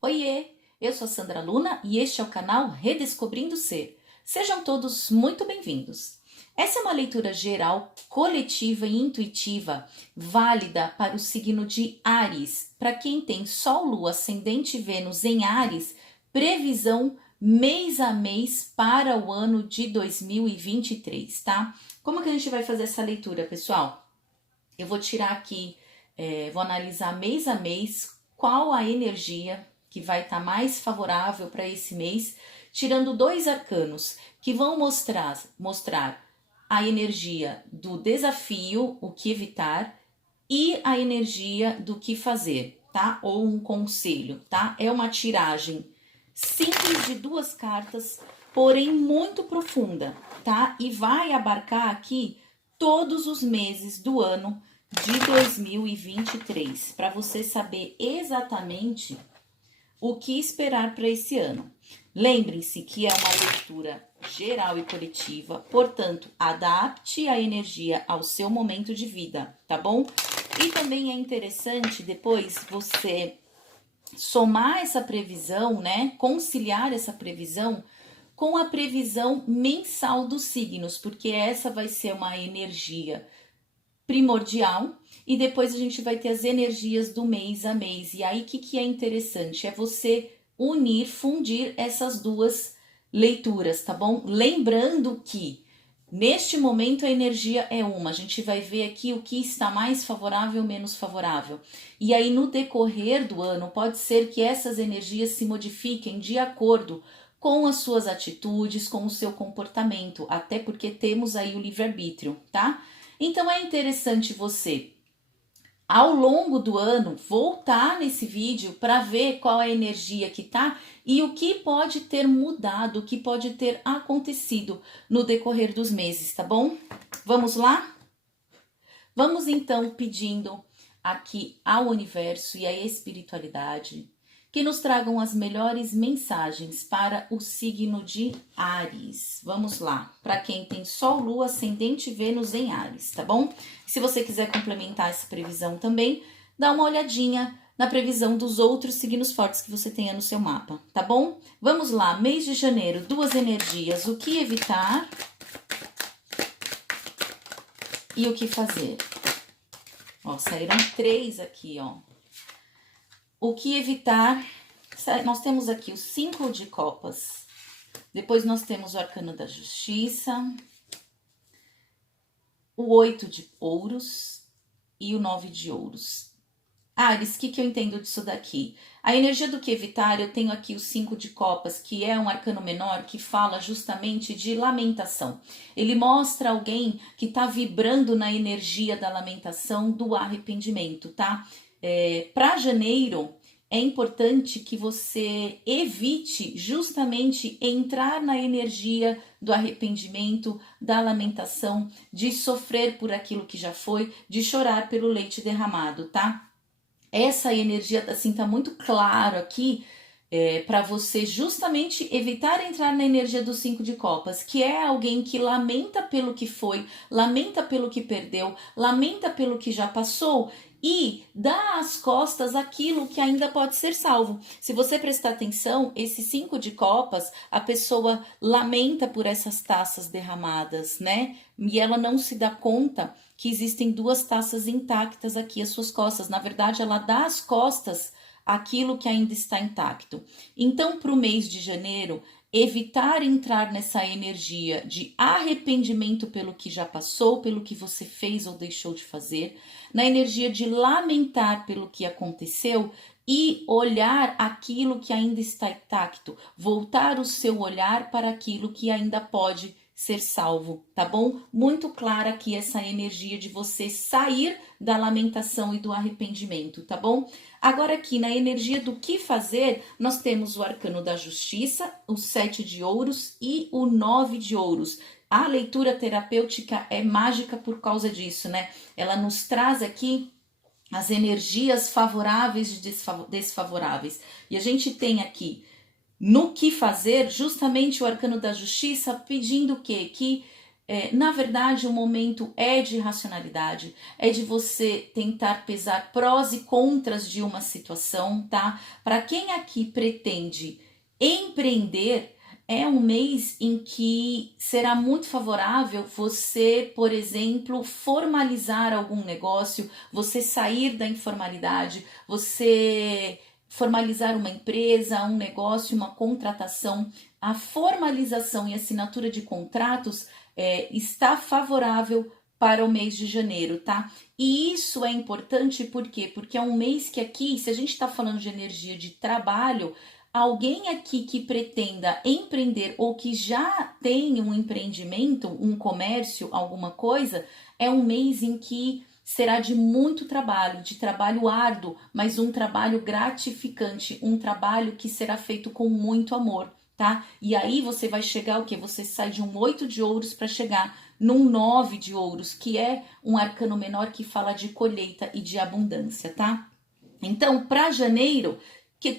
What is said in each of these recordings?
Oiê, eu sou a Sandra Luna e este é o canal Redescobrindo Ser. Sejam todos muito bem-vindos. Essa é uma leitura geral, coletiva e intuitiva, válida para o signo de Áries. Para quem tem Sol, Lua, Ascendente e Vênus em Áries, previsão mês a mês para o ano de 2023, tá? Como que a gente vai fazer essa leitura, pessoal? Eu vou tirar aqui, vou analisar mês a mês qual a energia que vai estar mais favorável para esse mês, tirando dois arcanos que vão mostrar a energia do desafio, o que evitar, e a energia do que fazer, tá? Ou um conselho, tá? É uma tiragem simples de duas cartas, porém muito profunda, tá? E vai abarcar aqui todos os meses do ano de 2023, para você saber exatamente o que esperar para esse ano. Lembrem-se que é uma leitura geral e coletiva, portanto, adapte a energia ao seu momento de vida, tá bom? E também é interessante depois você somar essa previsão, né? Conciliar essa previsão com a previsão mensal dos signos, porque essa vai ser uma energia primordial e depois a gente vai ter as energias do mês a mês. E aí, o que é interessante? É você unir, fundir essas duas leituras, tá bom? Lembrando que neste momento a energia é uma, a gente vai ver aqui o que está mais favorável ou menos favorável. E aí, no decorrer do ano, pode ser que essas energias se modifiquem de acordo com as suas atitudes, com o seu comportamento, até porque temos aí o livre-arbítrio, tá? Então é interessante você, ao longo do ano, voltar nesse vídeo para ver qual é a energia que tá e o que pode ter mudado, o que pode ter acontecido no decorrer dos meses, tá bom? Vamos lá? Vamos então pedindo aqui ao universo e à espiritualidade que nos tragam as melhores mensagens para o signo de Áries. Vamos lá, para quem tem Sol, Lua, Ascendente e Vênus em Áries, tá bom? Se você quiser complementar essa previsão também, dá uma olhadinha na previsão dos outros signos fortes que você tenha no seu mapa, tá bom? Vamos lá, mês de janeiro, duas energias, o que evitar e o que fazer. Ó, saíram três aqui, ó. O que evitar? Nós temos aqui o 5 de copas. Depois nós temos o arcano da justiça. O 8 de ouros e o 9 de ouros. Áries, o que eu entendo disso daqui? A energia do que evitar, eu tenho aqui o 5 de copas, que é um arcano menor que fala justamente de lamentação. Ele mostra alguém que está vibrando na energia da lamentação, do arrependimento, tá? Para janeiro, é importante que você evite justamente entrar na energia do arrependimento, da lamentação, de sofrer por aquilo que já foi, de chorar pelo leite derramado, tá? Essa energia, assim, tá muito claro aqui, para você justamente evitar entrar na energia do 5 de copas, que é alguém que lamenta pelo que foi, lamenta pelo que perdeu, lamenta pelo que já passou e dá às costas aquilo que ainda pode ser salvo. Se você prestar atenção, esse 5 de copas, a pessoa lamenta por essas taças derramadas, né? E ela não se dá conta que existem duas taças intactas aqui às suas costas. Na verdade, ela dá às costas aquilo que ainda está intacto. Então, para o mês de janeiro, evitar entrar nessa energia de arrependimento pelo que já passou, pelo que você fez ou deixou de fazer, na energia de lamentar pelo que aconteceu e olhar aquilo que ainda está intacto, voltar o seu olhar para aquilo que ainda pode ser salvo, tá bom? Muito clara aqui essa energia de você sair da lamentação e do arrependimento, tá bom? Agora aqui na energia do que fazer, nós temos o arcano da justiça, o 7 de ouros e o 9 de ouros. A leitura terapêutica é mágica por causa disso, né? Ela nos traz aqui as energias favoráveis e desfavoráveis. E a gente tem aqui no que fazer, justamente o arcano da justiça pedindo o quê? Que Na verdade, o momento é de racionalidade, é de você tentar pesar prós e contras de uma situação, tá? Para quem aqui pretende empreender, é um mês em que será muito favorável você, por exemplo, formalizar algum negócio, você sair da informalidade, você formalizar uma empresa, um negócio, uma contratação. A formalização e assinatura de contratos está favorável para o mês de janeiro, tá? E isso é importante por quê? Porque é um mês que aqui, se a gente está falando de energia de trabalho, alguém aqui que pretenda empreender ou que já tem um empreendimento, um comércio, alguma coisa, é um mês em que será de muito trabalho, de trabalho árduo, mas um trabalho gratificante, um trabalho que será feito com muito amor, tá? E aí você vai chegar o quê? Você sai de um 8 de ouros para chegar num 9 de ouros, que é um arcano menor que fala de colheita e de abundância, tá? Então, para janeiro,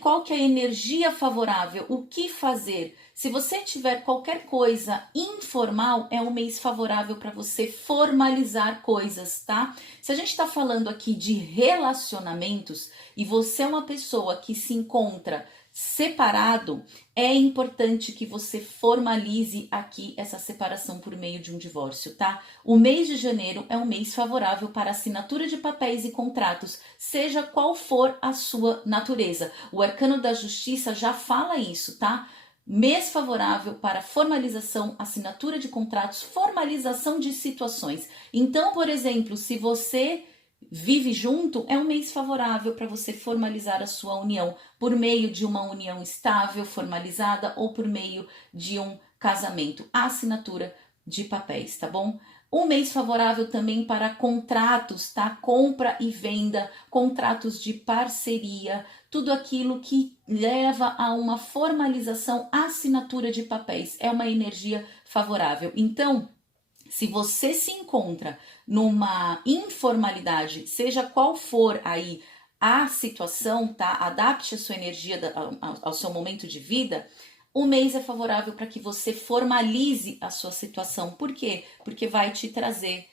qual que é a energia favorável? O que fazer? Se você tiver qualquer coisa informal, é um mês favorável para você formalizar coisas, tá? Se a gente está falando aqui de relacionamentos e você é uma pessoa que se encontra separado, é importante que você formalize aqui essa separação por meio de um divórcio, tá? O mês de janeiro é um mês favorável para assinatura de papéis e contratos, seja qual for a sua natureza. O arcano da justiça já fala isso, tá? Mês favorável para formalização, assinatura de contratos, formalização de situações. Então, por exemplo, se você vive junto, é um mês favorável para você formalizar a sua união por meio de uma união estável, formalizada ou por meio de um casamento, a assinatura de papéis, tá bom? Um mês favorável também para contratos, tá? Compra e venda, contratos de parceria, tudo aquilo que leva a uma formalização, assinatura de papéis. É uma energia favorável. Então, se você se encontra numa informalidade, seja qual for aí a situação, tá? Adapte a sua energia ao seu momento de vida. O mês é favorável para que você formalize a sua situação. Por quê? Porque vai te trazer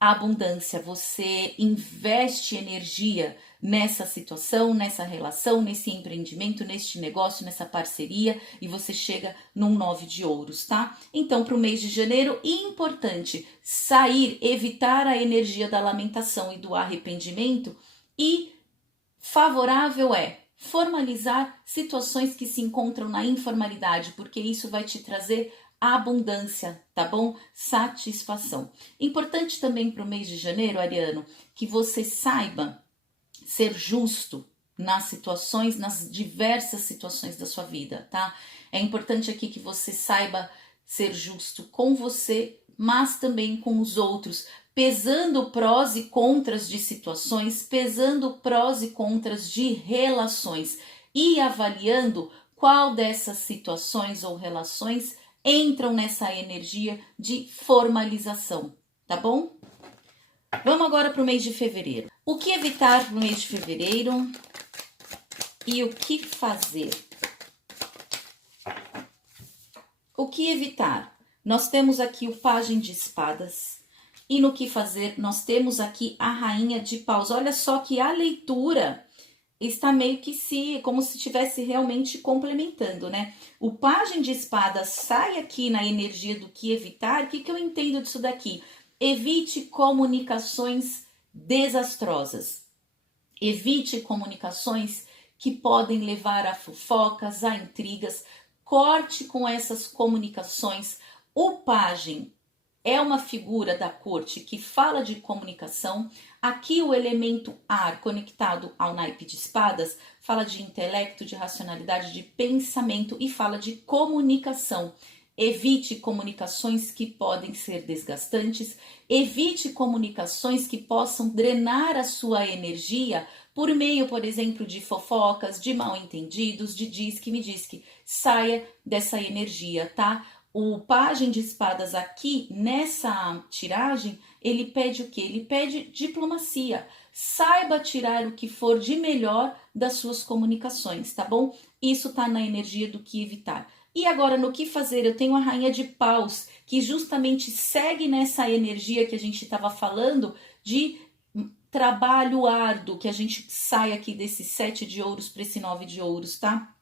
abundância. Você investe energia nessa situação, nessa relação, nesse empreendimento, neste negócio, nessa parceria e você chega num 9 de ouros, tá? Então, para o mês de janeiro, importante sair, evitar a energia da lamentação e do arrependimento e favorável é formalizar situações que se encontram na informalidade, porque isso vai te trazer abundância, tá bom? Satisfação. Importante também para o mês de janeiro, Ariano, que você saiba ser justo nas situações, nas diversas situações da sua vida, tá? É importante aqui que você saiba ser justo com você, mas também com os outros, pesando prós e contras de situações, pesando prós e contras de relações e avaliando qual dessas situações ou relações entram nessa energia de formalização, tá bom? Vamos agora para o mês de fevereiro. O que evitar para o mês de fevereiro e o que fazer? O que evitar? Nós temos aqui o Pajem de Espadas e no que fazer nós temos aqui a Rainha de Paus. Olha só que a leitura está meio que como se estivesse realmente complementando, né? O Pajem de Espadas sai aqui na energia do que evitar. O que eu entendo disso daqui? Evite comunicações desastrosas. Evite comunicações que podem levar a fofocas, a intrigas. Corte com essas comunicações. O pajem é uma figura da corte que fala de comunicação. Aqui o elemento ar, conectado ao naipe de espadas, fala de intelecto, de racionalidade, de pensamento e fala de comunicação. Evite comunicações que podem ser desgastantes, evite comunicações que possam drenar a sua energia por meio, por exemplo, de fofocas, de mal-entendidos, de diz que me diz que. Saia dessa energia, tá? O Pajem de Espadas aqui, nessa tiragem, ele pede o quê? Ele pede diplomacia. Saiba tirar o que for de melhor das suas comunicações, tá bom? Isso tá na energia do que evitar. E agora, no que fazer, eu tenho a Rainha de Paus, que justamente segue nessa energia que a gente estava falando de trabalho árduo, que a gente sai aqui desse 7 de ouros para esse 9 de ouros, tá?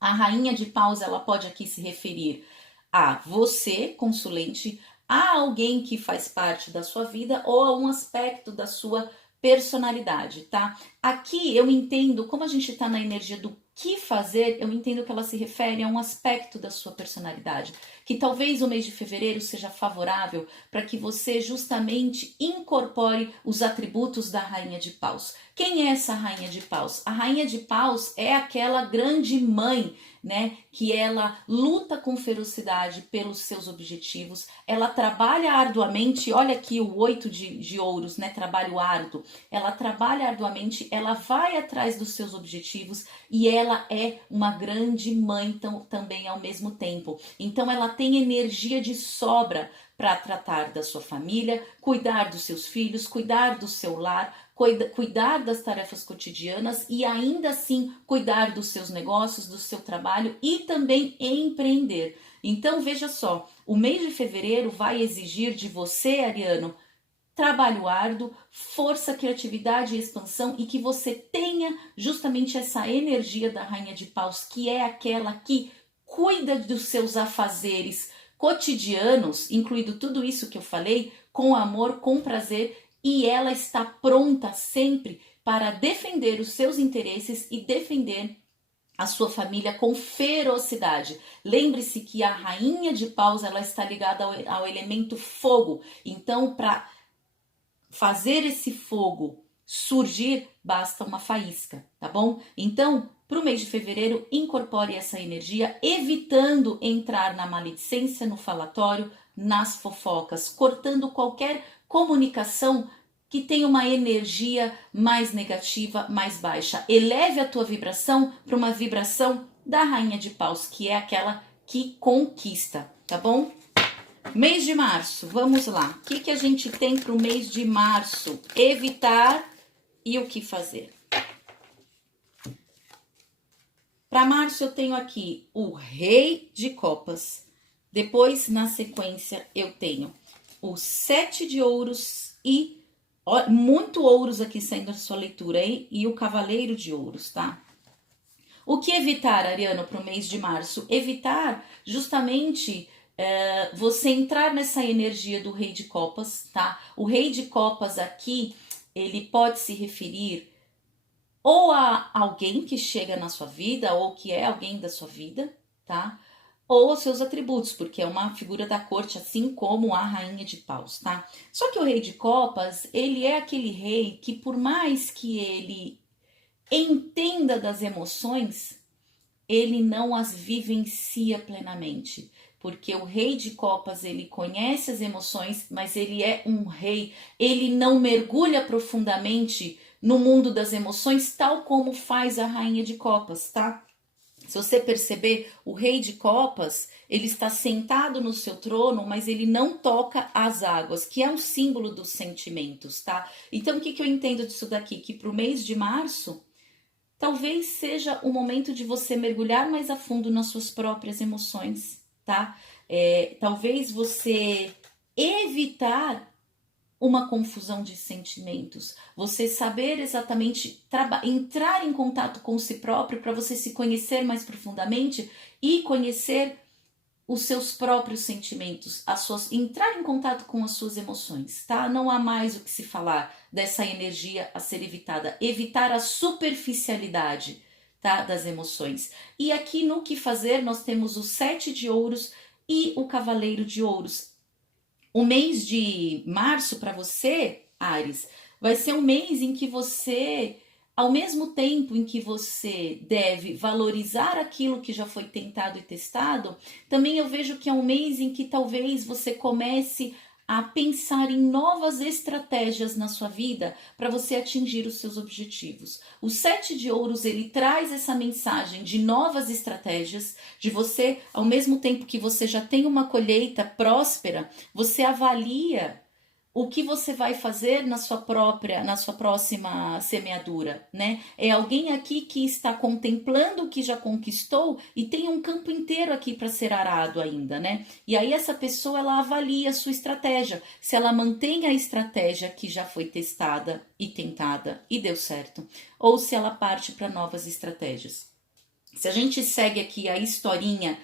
A Rainha de Paus, ela pode aqui se referir a você, consulente, a alguém que faz parte da sua vida ou a um aspecto da sua personalidade, tá? Aqui eu entendo, como a gente tá na energia do que fazer, eu entendo que ela se refere a um aspecto da sua personalidade, que talvez o mês de fevereiro seja favorável para que você justamente incorpore os atributos da Rainha de Paus. Quem é essa Rainha de Paus? A Rainha de Paus é aquela grande mãe, né, que ela luta com ferocidade pelos seus objetivos, ela trabalha arduamente, olha aqui o 8 de ouros, né, trabalho árduo, ela trabalha arduamente, ela vai atrás dos seus objetivos e ela é uma grande mãe também ao mesmo tempo. Então ela tem energia de sobra para tratar da sua família, cuidar dos seus filhos, cuidar do seu lar, cuidar das tarefas cotidianas e ainda assim cuidar dos seus negócios, do seu trabalho e também empreender. Então veja só, o mês de fevereiro vai exigir de você, Ariano, trabalho árduo, força, criatividade e expansão e que você tenha justamente essa energia da Rainha de Paus, que é aquela que cuida dos seus afazeres cotidianos, incluído tudo isso que eu falei, com amor, com prazer, e ela está pronta sempre para defender os seus interesses e defender a sua família com ferocidade. Lembre-se que a Rainha de Paus, ela está ligada ao elemento fogo. Então, para fazer esse fogo surgir, basta uma faísca, tá bom? Então, para o mês de fevereiro, incorpore essa energia, evitando entrar na maledicência, no falatório, nas fofocas, cortando qualquer comunicação que tenha uma energia mais negativa, mais baixa. Eleve a tua vibração para uma vibração da Rainha de Paus, que é aquela que conquista, tá bom? Mês de março, vamos lá. O que a gente tem para o mês de março? Evitar e o que fazer? Para março eu tenho aqui o Rei de Copas. Depois, na sequência, eu tenho o 7 de ouros e muito ouros aqui saindo da sua leitura aí, e o Cavaleiro de Ouros, tá? O que evitar, Ariano, para o mês de março? Evitar justamente você entrar nessa energia do Rei de Copas, tá? O Rei de Copas aqui, ele pode se referir ou a alguém que chega na sua vida, ou que é alguém da sua vida, tá? Ou aos seus atributos, porque é uma figura da corte, assim como a Rainha de Paus, tá? Só que o Rei de Copas, ele é aquele rei que, por mais que ele entenda das emoções, ele não as vivencia plenamente. Porque o Rei de Copas, ele conhece as emoções, mas ele é um rei, ele não mergulha profundamente no mundo das emoções, tal como faz a Rainha de Copas, tá? Se você perceber, o Rei de Copas, ele está sentado no seu trono, mas ele não toca as águas, que é um símbolo dos sentimentos, tá? Então, o que eu entendo disso daqui? Que para o mês de março, talvez seja o momento de você mergulhar mais a fundo nas suas próprias emoções, tá? Talvez você evitar uma confusão de sentimentos, você saber exatamente entrar em contato com si próprio para você se conhecer mais profundamente e conhecer os seus próprios sentimentos, entrar em contato com as suas emoções, tá? Não há mais o que se falar dessa energia a ser evitada, evitar a superficialidade, tá? Das emoções. E aqui no que fazer nós temos o 7 de ouros e o Cavaleiro de Ouros. O mês de março para você, Áries, vai ser um mês em que você, ao mesmo tempo em que você deve valorizar aquilo que já foi tentado e testado, também eu vejo que é um mês em que talvez você comece a pensar em novas estratégias na sua vida para você atingir os seus objetivos. O 7 de ouros, ele traz essa mensagem de novas estratégias, de você, ao mesmo tempo que você já tem uma colheita próspera, você avalia o que você vai fazer na sua próxima semeadura, né? É alguém aqui que está contemplando o que já conquistou e tem um campo inteiro aqui para ser arado ainda, né? E aí essa pessoa ela avalia a sua estratégia, se ela mantém a estratégia que já foi testada e tentada e deu certo, ou se ela parte para novas estratégias. Se a gente segue aqui a historinha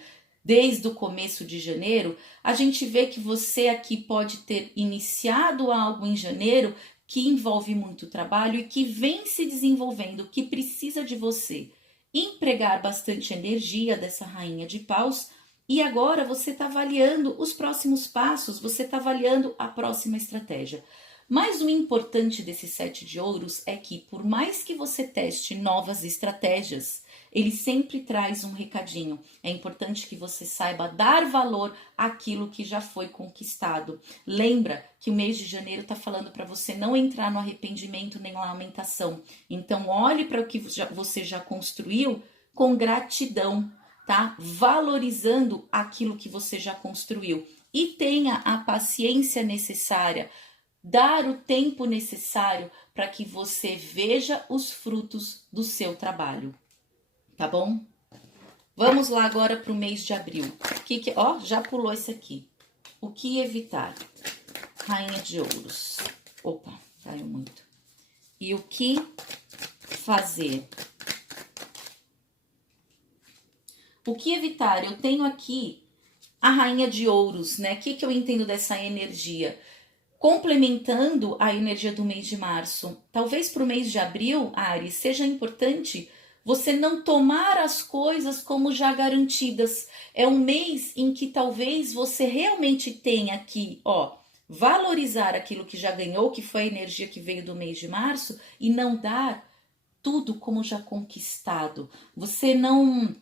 desde o começo de janeiro, a gente vê que você aqui pode ter iniciado algo em janeiro que envolve muito trabalho e que vem se desenvolvendo, que precisa de você empregar bastante energia dessa rainha de paus. E agora você está avaliando os próximos passos, você está avaliando a próxima estratégia. Mas o importante desse 7 de ouros é que, por mais que você teste novas estratégias, ele sempre traz um recadinho. É importante que você saiba dar valor àquilo que já foi conquistado. Lembra que o mês de janeiro está falando para você não entrar no arrependimento nem na lamentação. Então, olhe para o que você já construiu com gratidão, tá? Valorizando aquilo que você já construiu. E tenha a paciência necessária, dar o tempo necessário para que você veja os frutos do seu trabalho. Tá bom? Vamos lá agora para o mês de abril. Ó, já pulou esse aqui. O que evitar? Rainha de ouros. Opa, caiu muito. E o que fazer? O que evitar? Eu tenho aqui a rainha de ouros, né? O que eu entendo dessa energia? Complementando a energia do mês de março. Talvez para o mês de abril, Áries, seja importante você não tomar as coisas como já garantidas. É um mês em que talvez você realmente tenha que, valorizar aquilo que já ganhou, que foi a energia que veio do mês de março, e não dar tudo como já conquistado. Você não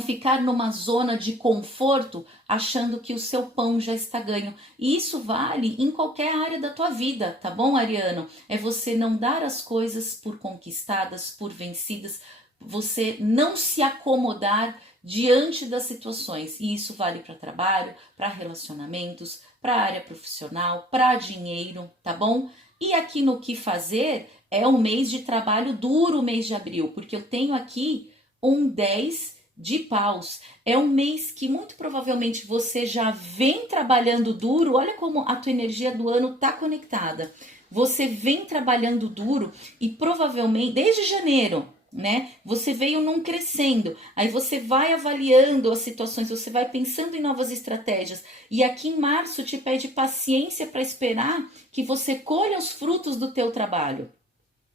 ficar numa zona de conforto achando que o seu pão já está ganho. E isso vale em qualquer área da tua vida, tá bom, Ariano? É você não dar as coisas por conquistadas, por vencidas, você não se acomodar diante das situações. E isso vale para trabalho, para relacionamentos, para área profissional, para dinheiro, tá bom? E aqui no que fazer é um mês de trabalho duro, o mês de abril, porque eu tenho aqui um 10 de paus. É um mês que muito provavelmente você já vem trabalhando duro. Olha como a tua energia do ano tá conectada. Você vem trabalhando duro e provavelmente desde janeiro, né? Você veio num crescendo. Aí você vai avaliando as situações, você vai pensando em novas estratégias. E aqui em março te pede paciência para esperar que você colha os frutos do teu trabalho.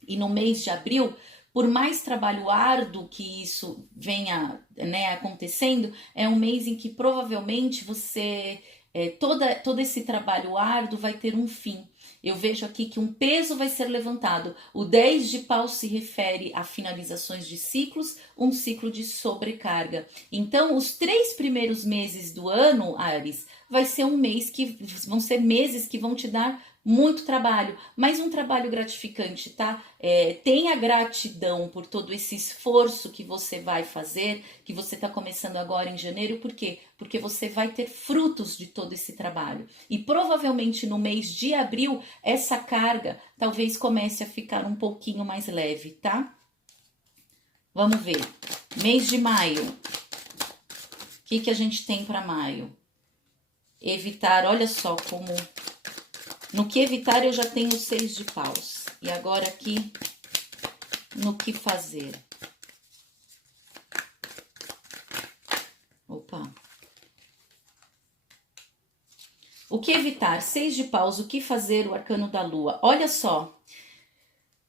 E no mês de abril, por mais trabalho árduo que isso venha, né, acontecendo, é um mês em que provavelmente você, todo esse trabalho árduo vai ter um fim. Eu vejo aqui que um peso vai ser levantado. O 10 de paus se refere a finalizações de ciclos, um ciclo de sobrecarga. Então, os 3 primeiros meses do ano, Áries, vai ser um mês que vão ser meses que vão te dar muito trabalho, mas um trabalho gratificante, tá? Tenha gratidão por todo esse esforço que você vai fazer, que você está começando agora em janeiro. Por quê? Porque você vai ter frutos de todo esse trabalho. E provavelmente no mês de abril, essa carga talvez comece a ficar um pouquinho mais leve, tá? Vamos ver. Mês de maio. O que a gente tem para maio? Evitar, olha só como... No que evitar, eu já tenho 6 de paus. E agora aqui, no que fazer. Opa. O que evitar? 6 de paus. O que fazer? O arcano da lua. Olha só.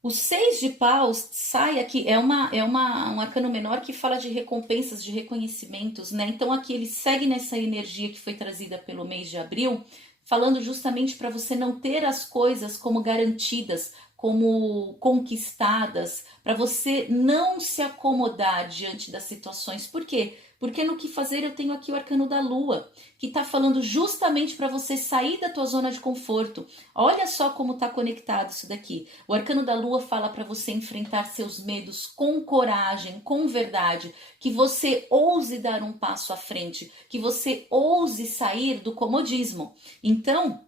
O 6 de paus sai aqui, um arcano menor que fala de recompensas, de reconhecimentos, né? Então aqui ele segue nessa energia que foi trazida pelo mês de abril, falando justamente para você não ter as coisas como garantidas, como conquistadas, para você não se acomodar diante das situações. Por quê? Porque no que fazer eu tenho aqui o arcano da lua, que está falando justamente para você sair da tua zona de conforto. Olha só como está conectado isso daqui. O arcano da lua fala para você enfrentar seus medos com coragem, com verdade, que você ouse dar um passo à frente, que você ouse sair do comodismo. Então,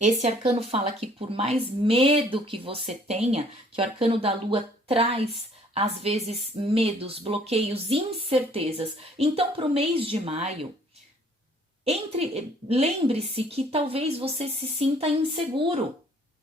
Esse arcano fala que por mais medo que você tenha, que o arcano da lua traz às vezes medos, bloqueios, incertezas. Então, para o mês de maio, lembre-se que talvez você se sinta inseguro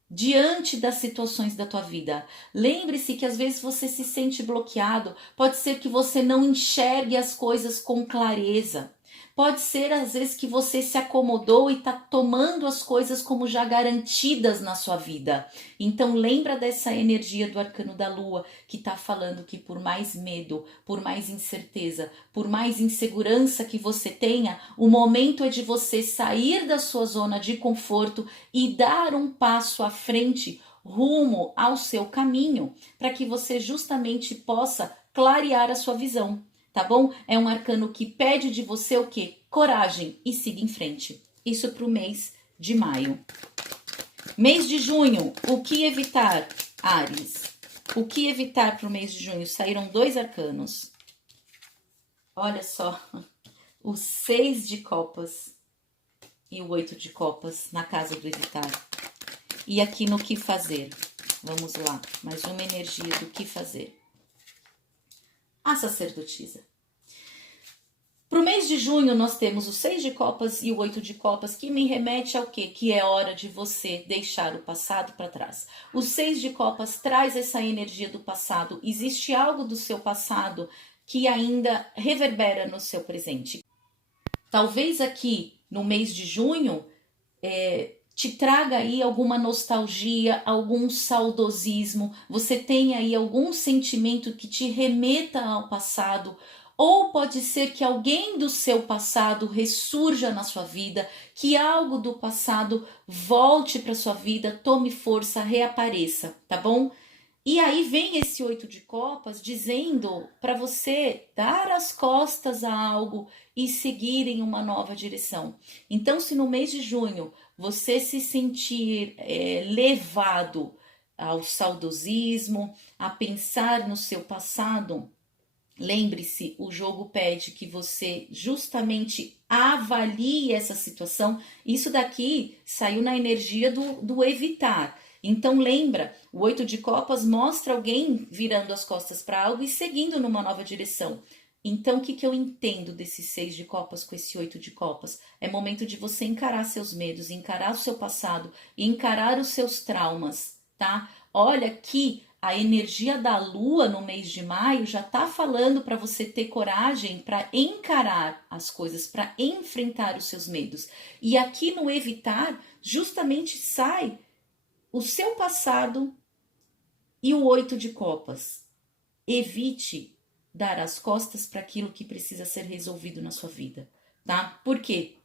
diante das situações da tua vida. Lembre-se que às vezes você se sente bloqueado, pode ser que você não enxergue as coisas com clareza. Pode ser às vezes que você se acomodou e está tomando as coisas como já garantidas na sua vida. Então lembra dessa energia do arcano da lua que está falando que por mais medo, por mais incerteza, por mais insegurança que você tenha, o momento é de você sair da sua zona de conforto e dar um passo à frente rumo ao seu caminho, para que você justamente possa clarear a sua visão, tá bom? É um arcano que pede de você o quê? Coragem e siga em frente. Isso para o mês de maio. Mês de junho, o que evitar, Áries? O que evitar para o mês de junho? Saíram 2 arcanos. Olha só, o 6 de copas e o 8 de copas na casa do evitar. E aqui no que fazer. Vamos lá, mais uma energia do que fazer. A sacerdotisa. Para o mês de junho, nós temos o 6 de copas e o 8 de copas, que me remete ao quê? Que é hora de você deixar o passado para trás. O 6 de copas traz essa energia do passado. Existe algo do seu passado que ainda reverbera no seu presente. Talvez aqui, no mês de junho, te traga aí alguma nostalgia, algum saudosismo, você tem aí algum sentimento que te remeta ao passado, ou pode ser que alguém do seu passado ressurja na sua vida, que algo do passado volte para sua vida, tome força, reapareça, tá bom? E aí vem esse 8 de copas dizendo para você dar as costas a algo e seguir em uma nova direção. Então, se no mês de junho você se sentir levado ao saudosismo, a pensar no seu passado, lembre-se, o jogo pede que você justamente avalie essa situação. Isso daqui saiu na energia do evitar. Então lembra, o 8 de copas mostra alguém virando as costas para algo e seguindo numa nova direção. Então o que eu entendo desse 6 de copas com esse 8 de copas? É momento de você encarar seus medos, encarar o seu passado, encarar os seus traumas, tá? Olha que a energia da lua no mês de maio já tá falando para você ter coragem para encarar as coisas, para enfrentar os seus medos. E aqui no evitar, justamente sai o seu passado e o 8 de copas. Evite dar as costas para aquilo que precisa ser resolvido na sua vida, tá? Por quê?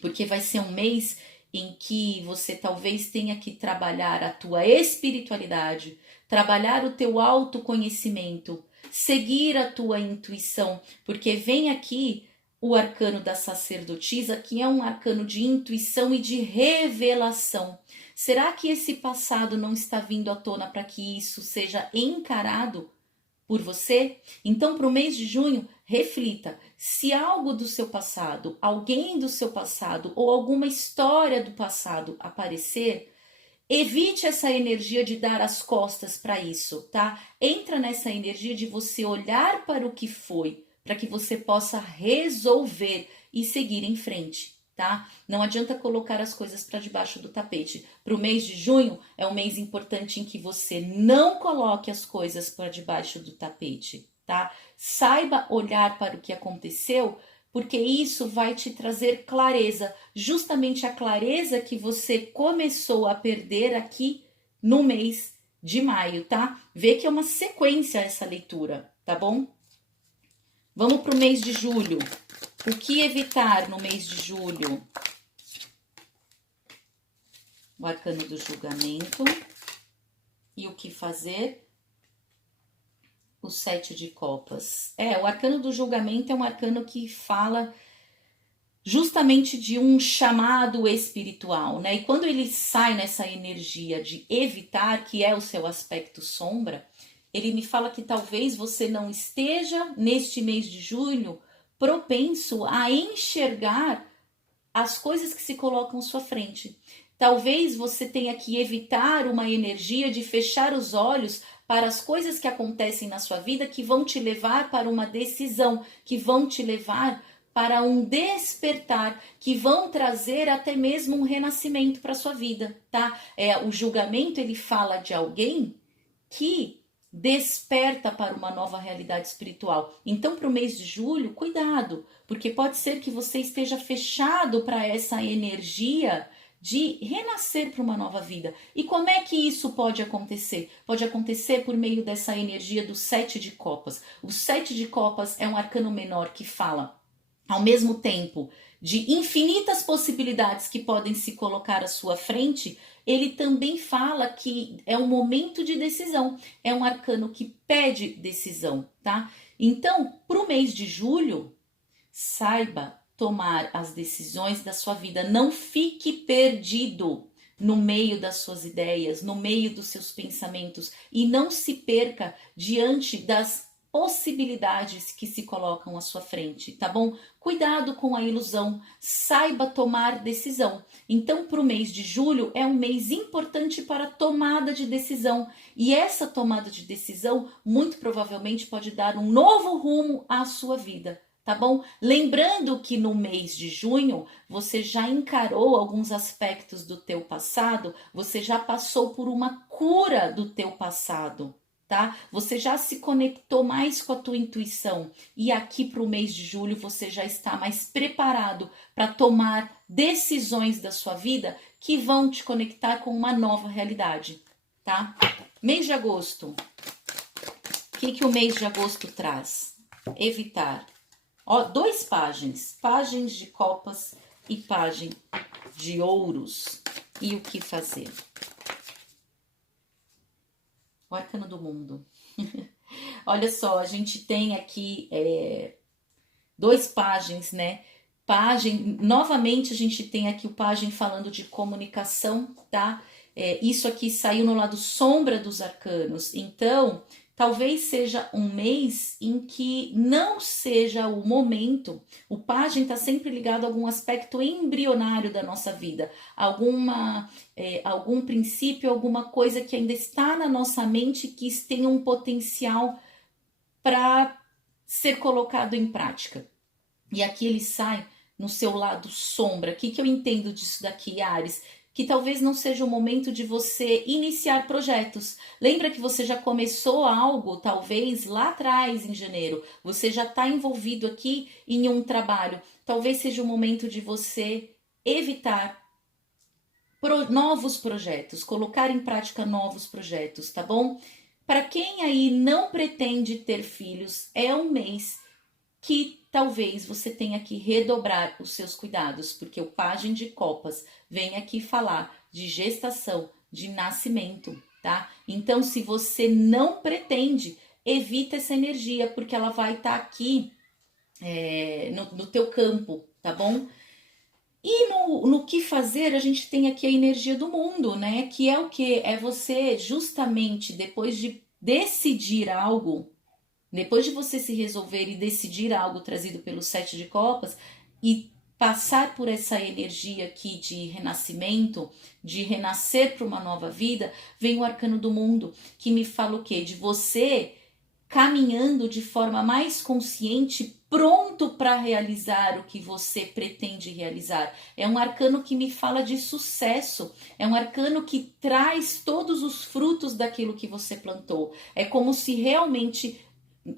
Porque vai ser um mês em que você talvez tenha que trabalhar a tua espiritualidade, trabalhar o teu autoconhecimento, seguir a tua intuição, porque vem aqui o arcano da sacerdotisa, que é um arcano de intuição e de revelação. Será que esse passado não está vindo à tona para que isso seja encarado por você? Então, para o mês de junho, reflita. Se algo do seu passado, alguém do seu passado ou alguma história do passado aparecer, evite essa energia de dar as costas para isso, tá? Entra nessa energia de você olhar para o que foi, para que você possa resolver e seguir em frente, tá? Não adianta colocar as coisas para debaixo do tapete. Para o mês de junho é um mês importante em que você não coloque as coisas para debaixo do tapete, tá? Saiba olhar para o que aconteceu, porque isso vai te trazer clareza, justamente a clareza que você começou a perder aqui no mês de maio, tá? Vê que é uma sequência essa leitura, tá bom? Vamos para o mês de julho. O que evitar no mês de julho? O arcano do julgamento. E o que fazer? O 7 de copas. O arcano do julgamento é um arcano que fala justamente de um chamado espiritual, né? E quando ele sai nessa energia de evitar, que é o seu aspecto sombra, ele me fala que talvez você não esteja, neste mês de julho, propenso a enxergar as coisas que se colocam à sua frente. Talvez você tenha que evitar uma energia de fechar os olhos para as coisas que acontecem na sua vida que vão te levar para uma decisão, que vão te levar para um despertar, que vão trazer até mesmo um renascimento para a sua vida, tá? O julgamento, ele fala de alguém que desperta para uma nova realidade espiritual. Então, para o mês de julho, cuidado, porque pode ser que você esteja fechado para essa energia de renascer para uma nova vida. E como é que isso pode acontecer? Pode acontecer por meio dessa energia do 7 de copas. O 7 de copas é um arcano menor que fala, ao mesmo tempo, de infinitas possibilidades que podem se colocar à sua frente. Ele também fala que é um momento de decisão, é um arcano que pede decisão, tá? Então, para o mês de julho, saiba tomar as decisões da sua vida, não fique perdido no meio das suas ideias, no meio dos seus pensamentos, e não se perca diante das possibilidades que se colocam à sua frente, tá bom? Cuidado com a ilusão, saiba tomar decisão. Então, para o mês de julho é um mês importante para a tomada de decisão, e essa tomada de decisão muito provavelmente pode dar um novo rumo à sua vida. Tá bom? Lembrando que no mês de junho você já encarou alguns aspectos do teu passado, você já passou por uma cura do teu passado, tá? Você já se conectou mais com a tua intuição, e aqui para o mês de julho você já está mais preparado para tomar decisões da sua vida que vão te conectar com uma nova realidade, tá? Mês de agosto. O que o mês de agosto traz? Evitar. Ó, 2 páginas de copas e página de ouros. E o que fazer? O arcano do mundo. Olha só, a gente tem aqui 2 páginas, né? Novamente a gente tem aqui o pajem falando de comunicação, tá? Isso aqui saiu no lado sombra dos arcanos. Então, talvez seja um mês em que não seja o momento. O pajem está sempre ligado a algum aspecto embrionário da nossa vida, algum princípio, alguma coisa que ainda está na nossa mente que tenha um potencial para ser colocado em prática. E aqui ele sai no seu lado sombra. O que eu entendo disso daqui, Áries? Que talvez não seja o momento de você iniciar projetos. Lembra que você já começou algo, talvez lá atrás, em janeiro. Você já está envolvido aqui em um trabalho. Talvez seja o momento de você evitar novos projetos, colocar em prática novos projetos, tá bom? Para quem aí não pretende ter filhos, é um mês que talvez você tenha que redobrar os seus cuidados, porque o pajem de copas vem aqui falar de gestação, de nascimento, tá? Então, se você não pretende, evita essa energia, porque ela vai estar aqui no teu campo, tá bom? E no que fazer, a gente tem aqui a energia do mundo, né? Que é o quê? É você justamente, depois de decidir algo, depois de você se resolver e decidir algo trazido pelo 7 de copas e passar por essa energia aqui de renascimento, de renascer para uma nova vida, vem o arcano do mundo, que me fala o quê? De você caminhando de forma mais consciente, pronto para realizar o que você pretende realizar. É um arcano que me fala de sucesso, é um arcano que traz todos os frutos daquilo que você plantou. É como se realmente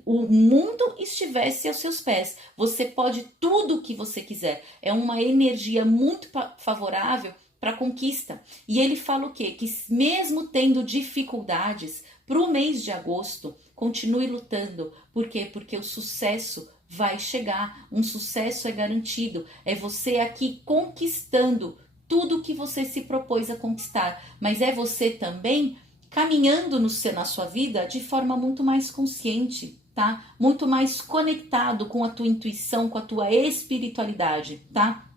o mundo estivesse aos seus pés. Você pode tudo o que você quiser. É uma energia muito favorável para a conquista. E ele fala o quê? Que mesmo tendo dificuldades, para o mês de agosto, continue lutando. Por quê? Porque o sucesso vai chegar. Um sucesso é garantido. É você aqui conquistando tudo o que você se propôs a conquistar. Mas é você também caminhando na sua vida de forma muito mais consciente, tá? Muito mais conectado com a tua intuição, com a tua espiritualidade, tá?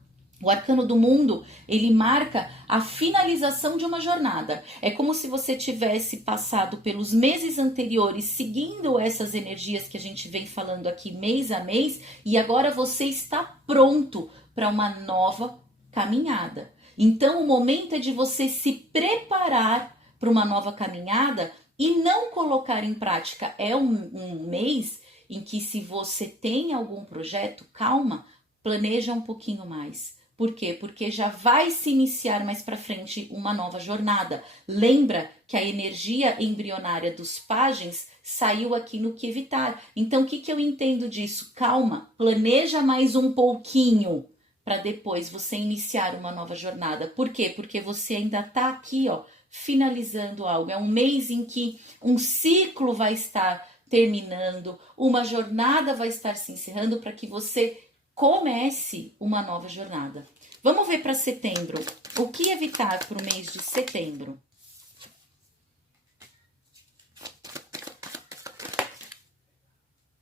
O arcano do mundo, ele marca a finalização de uma jornada. É como se você tivesse passado pelos meses anteriores seguindo essas energias que a gente vem falando aqui mês a mês, e agora você está pronto para uma nova caminhada. Então, o momento é de você se preparar para uma nova caminhada e não colocar em prática. É um mês em que, se você tem algum projeto, calma, planeja um pouquinho mais. Por quê? Porque já vai se iniciar mais para frente uma nova jornada. Lembra que a energia embrionária dos pajens saiu aqui no que evitar. Então, o que eu entendo disso? Calma, planeja mais um pouquinho para depois você iniciar uma nova jornada. Por quê? Porque você ainda está aqui, ó, finalizando algo. É um mês em que um ciclo vai estar terminando, uma jornada vai estar se encerrando para que você comece uma nova jornada. Vamos ver para setembro. O que evitar para o mês de setembro?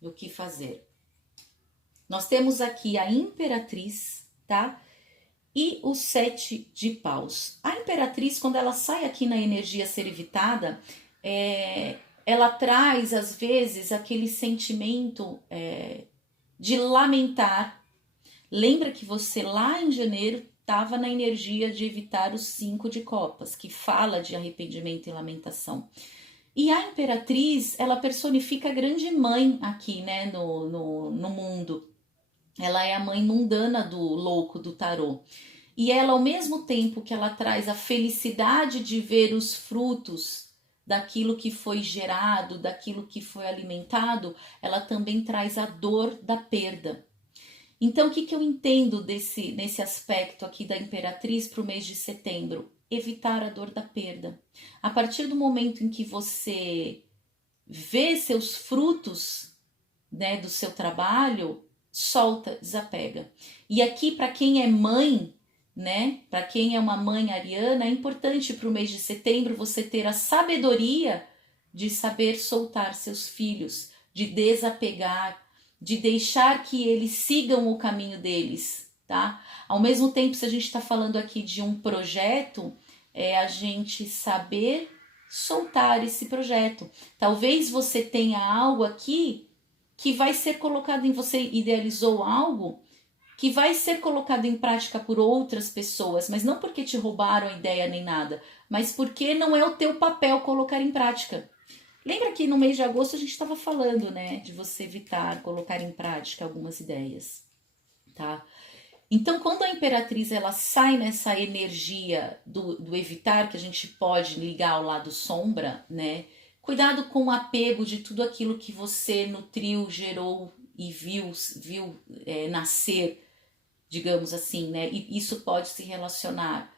O que fazer? Nós temos aqui a Imperatriz, tá? E o 7 de paus. A Imperatriz, quando ela sai aqui na energia ser evitada, ela traz, às vezes, aquele sentimento de lamentar. Lembra que você lá em janeiro estava na energia de evitar os 5 de copas, que fala de arrependimento e lamentação. E a Imperatriz, ela personifica a grande mãe aqui, né, no mundo. Ela é a mãe mundana do louco do tarô. E ela, ao mesmo tempo que ela traz a felicidade de ver os frutos daquilo que foi gerado, daquilo que foi alimentado, ela também traz a dor da perda. Então, o que eu entendo nesse aspecto aqui da Imperatriz para o mês de setembro? Evitar a dor da perda. A partir do momento em que você vê seus frutos, né, do seu trabalho, solta, desapega. E aqui, para quem é mãe, né, para quem é uma mãe ariana, é importante para o mês de setembro você ter a sabedoria de saber soltar seus filhos, de desapegar, de deixar que eles sigam o caminho deles, tá? Ao mesmo tempo, se a gente está falando aqui de um projeto, é a gente saber soltar esse projeto. Talvez você tenha algo aqui que vai ser colocado em você, idealizou algo que vai ser colocado em prática por outras pessoas, mas não porque te roubaram a ideia nem nada, mas porque não é o teu papel colocar em prática. Lembra que no mês de agosto a gente estava falando, né, de você evitar colocar em prática algumas ideias, tá? Então, quando a Imperatriz ela sai nessa energia do evitar, que a gente pode ligar ao lado sombra, né? Cuidado com o apego de tudo aquilo que você nutriu, gerou e viu nascer, digamos assim, né? E isso pode se relacionar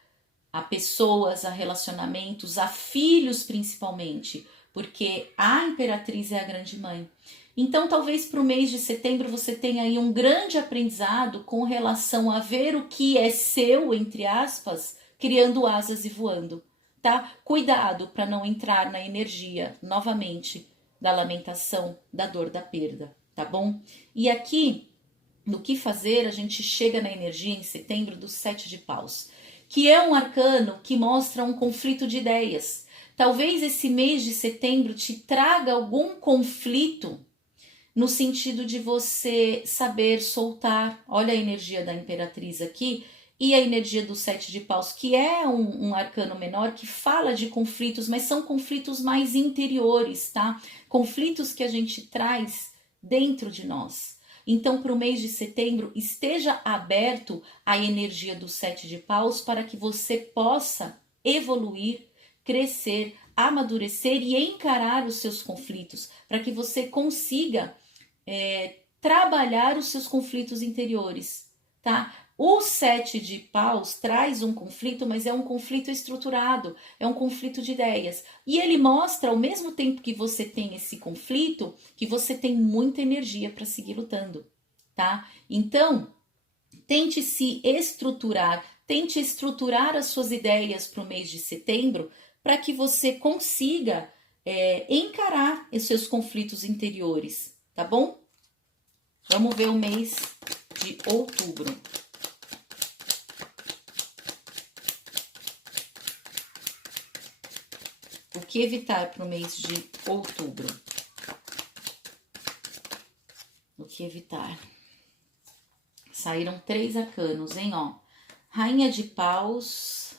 a pessoas, a relacionamentos, a filhos principalmente, porque a Imperatriz é a grande mãe. Então, talvez para o mês de setembro você tenha aí um grande aprendizado com relação a ver o que é seu, entre aspas, criando asas e voando, tá? Cuidado para não entrar na energia, novamente, da lamentação, da dor, da perda, tá bom? E aqui, no que fazer, a gente chega na energia em setembro do 7 de paus, que é um arcano que mostra um conflito de ideias. Talvez esse mês de setembro te traga algum conflito no sentido de você saber soltar. Olha a energia da Imperatriz aqui e a energia do 7 de paus, que é um arcano menor que fala de conflitos, mas são conflitos mais interiores, tá? Conflitos que a gente traz dentro de nós. Então, para o mês de setembro, esteja aberto à energia do 7 de paus para que você possa evoluir, crescer, amadurecer e encarar os seus conflitos, para que você consiga trabalhar os seus conflitos interiores, tá? O 7 de paus traz um conflito, mas é um conflito estruturado, é um conflito de ideias. E ele mostra, ao mesmo tempo que você tem esse conflito, que você tem muita energia para seguir lutando, tá? Então, tente se estruturar, tente estruturar as suas ideias para o mês de setembro, para que você consiga encarar os seus conflitos interiores, tá bom? Vamos ver o mês de outubro. O que evitar para o mês de outubro? O que evitar? Saíram 3 arcanos, hein, ó. Rainha de paus,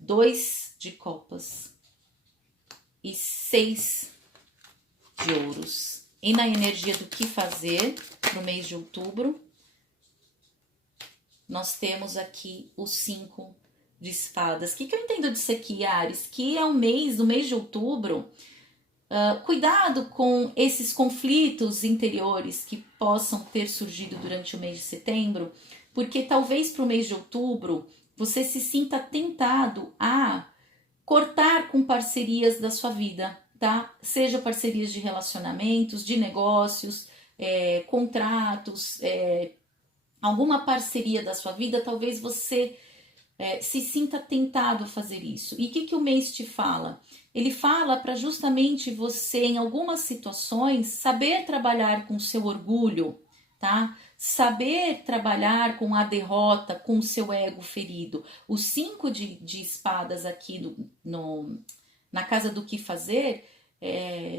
2 de copas e 6 de ouros. E na energia do que fazer no mês de outubro, nós temos aqui o 5 de espadas. O que eu entendo disso aqui, Áries? Que é no mês de outubro, cuidado com esses conflitos interiores que possam ter surgido durante o mês de setembro, porque talvez para o mês de outubro você se sinta tentado a cortar com parcerias da sua vida, tá? Seja parcerias de relacionamentos, de negócios, contratos, alguma parceria da sua vida, talvez você se sinta tentado a fazer isso. E o que o mês te fala? Ele fala para justamente você, em algumas situações, saber trabalhar com o seu orgulho, tá? Saber trabalhar com a derrota, com o seu ego ferido. O 5 de espadas aqui na casa do que fazer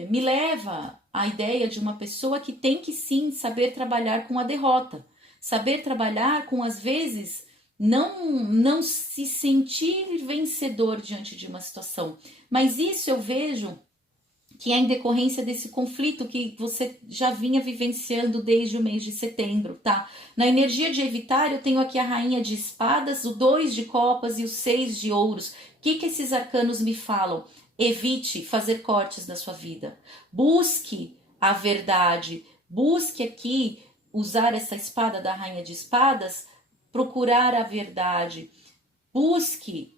me leva à ideia de uma pessoa que tem que sim saber trabalhar com a derrota. Saber trabalhar com, às vezes, não se sentir vencedor diante de uma situação. Mas isso eu vejo que é em decorrência desse conflito que você já vinha vivenciando desde o mês de setembro, tá? Na energia de evitar, eu tenho aqui a rainha de espadas, o 2 de copas e o 6 de ouros. O que esses arcanos me falam? Evite fazer cortes na sua vida. Busque a verdade. Busque aqui usar essa espada da rainha de espadas, procurar a verdade. Busque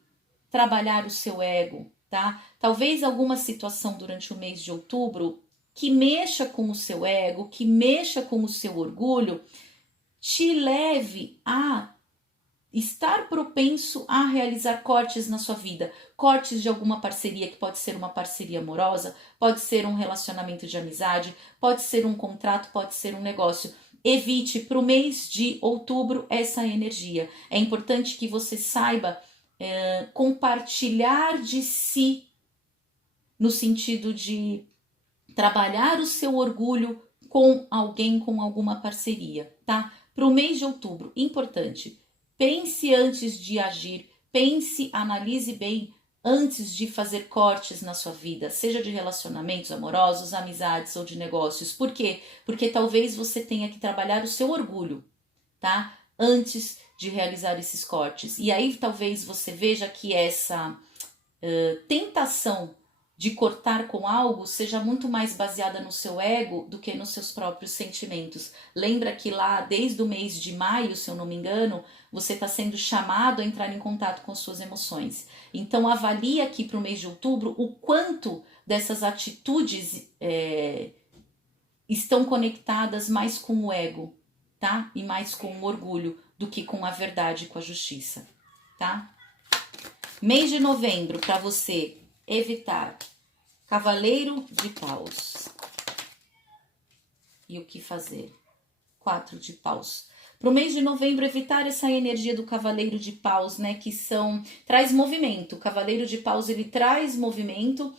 trabalhar o seu ego, tá? Talvez alguma situação durante o mês de outubro que mexa com o seu ego, que mexa com o seu orgulho, te leve a estar propenso a realizar cortes na sua vida. Cortes de alguma parceria, que pode ser uma parceria amorosa, pode ser um relacionamento de amizade, pode ser um contrato, pode ser um negócio. Evite para o mês de outubro essa energia. É importante que você saiba compartilhar de si, no sentido de trabalhar o seu orgulho com alguém, com alguma parceria, tá? Para o mês de outubro, importante, pense antes de agir, pense, analise bem antes de fazer cortes na sua vida, seja de relacionamentos amorosos, amizades ou de negócios. Por quê? Porque talvez você tenha que trabalhar o seu orgulho, tá? Antes de realizar esses cortes. E aí talvez você veja que essa tentação de cortar com algo seja muito mais baseada no seu ego do que nos seus próprios sentimentos. Lembra que lá, desde o mês de maio, se eu não me engano, você está sendo chamado a entrar em contato com suas emoções. Então avalie aqui para o mês de outubro o quanto dessas atitudes estão conectadas mais com o ego, tá? E mais com o orgulho do que com a verdade e com a justiça, tá? Mês de novembro, para você evitar Cavaleiro de paus. E o que fazer? 4 de paus. Para o mês de novembro, evitar essa energia do cavaleiro de paus, né? Que traz movimento. O cavaleiro de paus, ele traz movimento,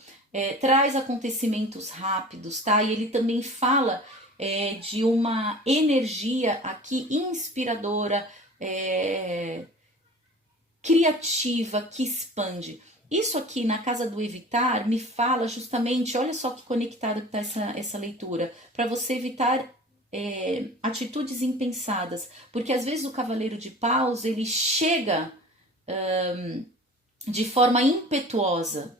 traz acontecimentos rápidos, tá? E ele também fala de uma energia aqui inspiradora, criativa, que expande. Isso aqui na casa do evitar me fala justamente, olha só que conectada que está essa leitura, para você evitar atitudes impensadas, porque às vezes o cavaleiro de paus ele chega de forma impetuosa,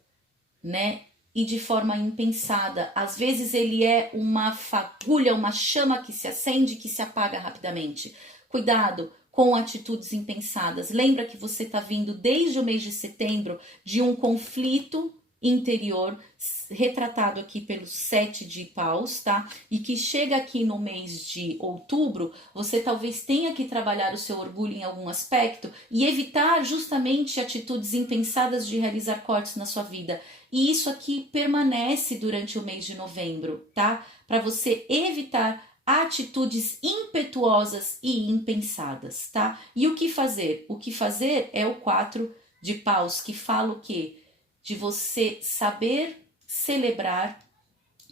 né? E de forma impensada. Às vezes ele é uma fagulha, uma chama que se acende e que se apaga rapidamente. Cuidado com atitudes impensadas. Lembra que você está vindo desde o mês de setembro de um conflito interior, retratado aqui pelo 7 de paus, tá? E que chega aqui no mês de outubro, você talvez tenha que trabalhar o seu orgulho em algum aspecto e evitar justamente atitudes impensadas de realizar cortes na sua vida. E isso aqui permanece durante o mês de novembro, tá? Para você evitar atitudes impetuosas e impensadas, tá? E o que fazer? O que fazer é o 4 de paus, que fala o quê? De você saber celebrar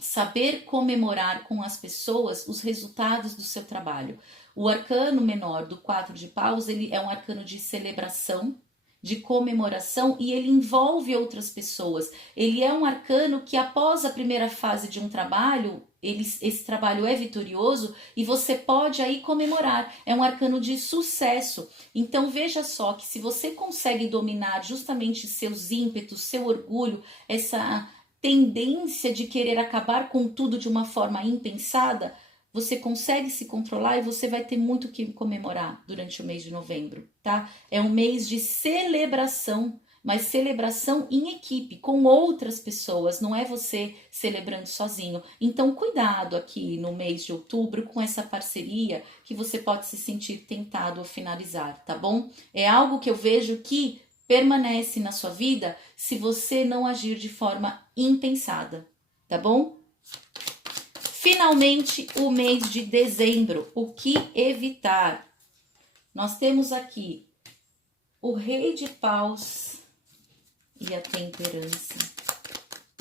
saber comemorar com as pessoas os resultados do seu trabalho. O arcano menor do 4 de paus, ele é um arcano de celebração, de comemoração, e ele envolve outras pessoas. Ele é um arcano que após a primeira fase de um trabalho, esse trabalho é vitorioso e você pode aí comemorar. É um arcano de sucesso. Então veja só que se você consegue dominar justamente seus ímpetos, seu orgulho, essa tendência de querer acabar com tudo de uma forma impensada, você consegue se controlar e você vai ter muito o que comemorar durante o mês de novembro, tá? É um mês de celebração, mas celebração em equipe, com outras pessoas, não é você celebrando sozinho. Então, cuidado aqui no mês de outubro com essa parceria que você pode se sentir tentado a finalizar, tá bom? É algo que eu vejo que permanece na sua vida se você não agir de forma impensada, tá bom? Finalmente, o mês de dezembro, o que evitar? Nós temos aqui o Rei de Paus e a Temperança.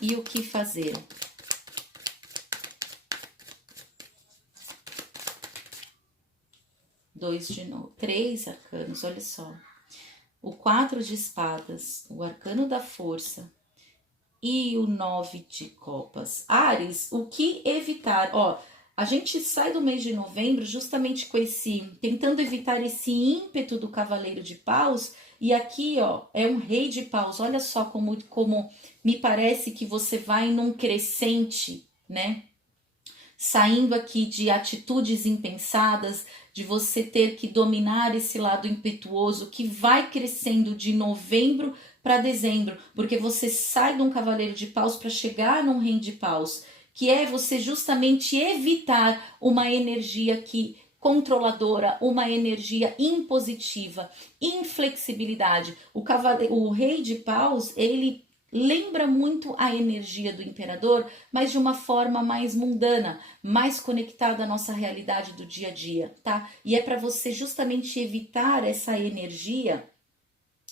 E o que fazer? Três arcanos, olha só. O 4 de espadas, o arcano da força e o 9 de copas. Áries, o que evitar? Ó, a gente sai do mês de novembro justamente com tentando evitar esse ímpeto do cavaleiro de paus, e aqui, ó, é um rei de paus. Olha só como me parece que você vai num crescente, né? Saindo aqui de atitudes impensadas, de você ter que dominar esse lado impetuoso que vai crescendo de novembro para dezembro, porque você sai de um cavaleiro de paus para chegar num rei de paus, que é você justamente evitar uma energia aqui controladora, uma energia impositiva, inflexibilidade. O rei de paus, ele lembra muito a energia do imperador, mas de uma forma mais mundana, mais conectada à nossa realidade do dia a dia, tá? E é para você justamente evitar essa energia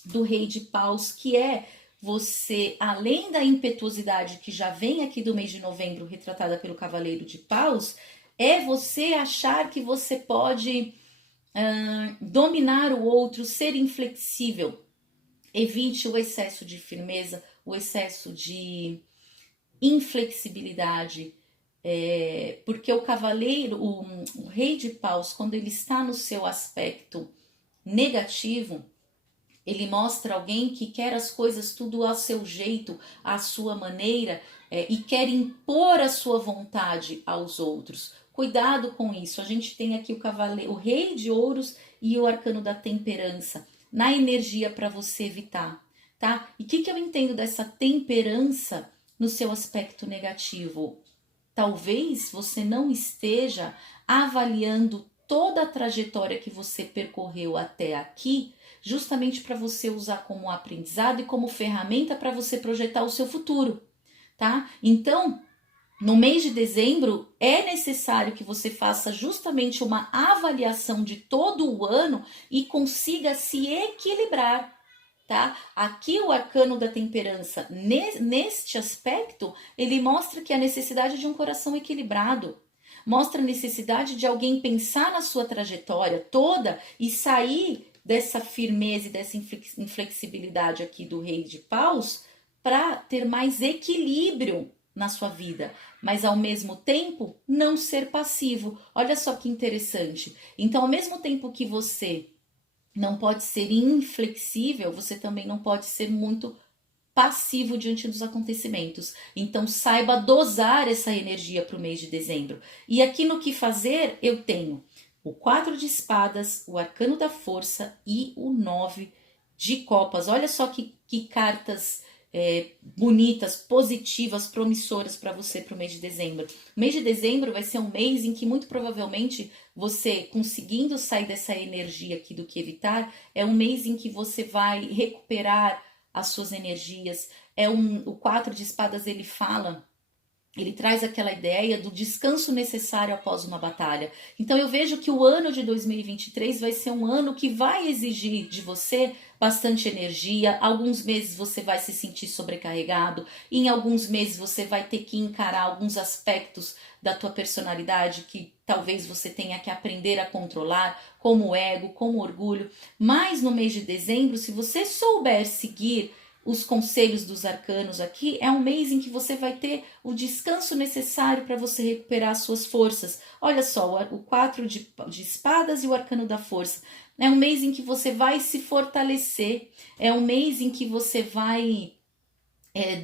do rei de paus, que é você, além da impetuosidade que já vem aqui do mês de novembro, retratada pelo cavaleiro de paus, é você achar que você pode dominar o outro, ser inflexível. Evite o excesso de firmeza, o excesso de inflexibilidade, porque o cavaleiro, o rei de paus, quando ele está no seu aspecto negativo, ele mostra alguém que quer as coisas tudo ao seu jeito, à sua maneira, e quer impor a sua vontade aos outros. Cuidado com isso. A gente tem aqui o rei de ouros e o arcano da temperança na energia para você evitar, tá? E o que eu entendo dessa temperança no seu aspecto negativo? Talvez você não esteja avaliando toda a trajetória que você percorreu até aqui, justamente para você usar como aprendizado e como ferramenta para você projetar o seu futuro, tá? Então, no mês de dezembro, é necessário que você faça justamente uma avaliação de todo o ano e consiga se equilibrar, tá? Aqui o arcano da temperança, neste aspecto, ele mostra que a necessidade de um coração equilibrado, mostra a necessidade de alguém pensar na sua trajetória toda e sair dessa firmeza e dessa inflexibilidade aqui do rei de paus para ter mais equilíbrio na sua vida, mas ao mesmo tempo não ser passivo. Olha só que interessante. Então, ao mesmo tempo que você não pode ser inflexível, você também não pode ser muito passivo diante dos acontecimentos. Então, saiba dosar essa energia para o mês de dezembro. E aqui no que fazer, eu tenho o 4 de espadas, o arcano da força e o 9 de copas. Olha só que cartas bonitas, positivas, promissoras para você para o mês de dezembro. O mês de dezembro vai ser um mês em que muito provavelmente você, conseguindo sair dessa energia aqui do que evitar, é um mês em que você vai recuperar as suas energias. O 4 de espadas, ele fala Ele traz aquela ideia do descanso necessário após uma batalha. Então eu vejo que o ano de 2023 vai ser um ano que vai exigir de você bastante energia. Alguns meses você vai se sentir sobrecarregado, e em alguns meses você vai ter que encarar alguns aspectos da tua personalidade que talvez você tenha que aprender a controlar, como o ego, como o orgulho. Mas no mês de dezembro, se você souber seguir os conselhos dos arcanos aqui, é um mês em que você vai ter o descanso necessário para você recuperar as suas forças. Olha só, o 4 de espadas e o arcano da força. É um mês em que você vai se fortalecer, é um mês em que você vai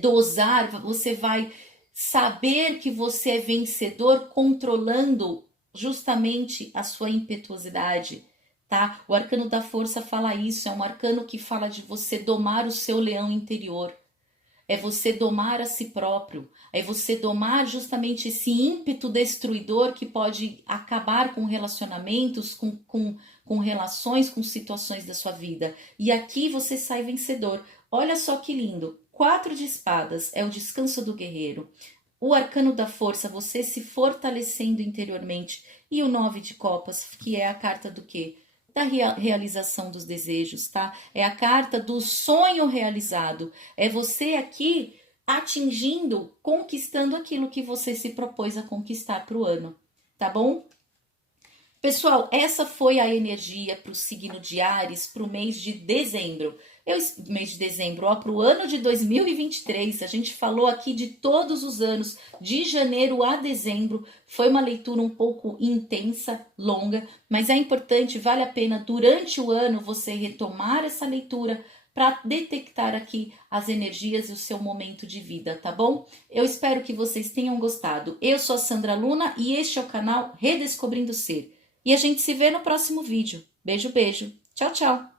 dosar, você vai saber que você é vencedor controlando justamente a sua impetuosidade. Tá? O arcano da força fala isso, é um arcano que fala de você domar o seu leão interior, é você domar a si próprio, é você domar justamente esse ímpeto destruidor que pode acabar com relacionamentos, com relações, com situações da sua vida. E aqui você sai vencedor. Olha só que lindo, 4 de espadas é o descanso do guerreiro, o arcano da força, você se fortalecendo interiormente, e o 9 de copas, que é a carta do quê? Da realização dos desejos, tá? É a carta do sonho realizado. É você aqui atingindo, conquistando aquilo que você se propôs a conquistar para o ano, tá bom? Pessoal, essa foi a energia para o signo de Áries para o mês de dezembro. Mês de dezembro, para o ano de 2023, a gente falou aqui de todos os anos, de janeiro a dezembro. Foi uma leitura um pouco intensa, longa, mas é importante, vale a pena durante o ano você retomar essa leitura para detectar aqui as energias e o seu momento de vida, tá bom? Eu espero que vocês tenham gostado. Eu sou a Sandra Luna e este é o canal Redescobrindo Ser. E a gente se vê no próximo vídeo. Beijo, beijo. Tchau, tchau.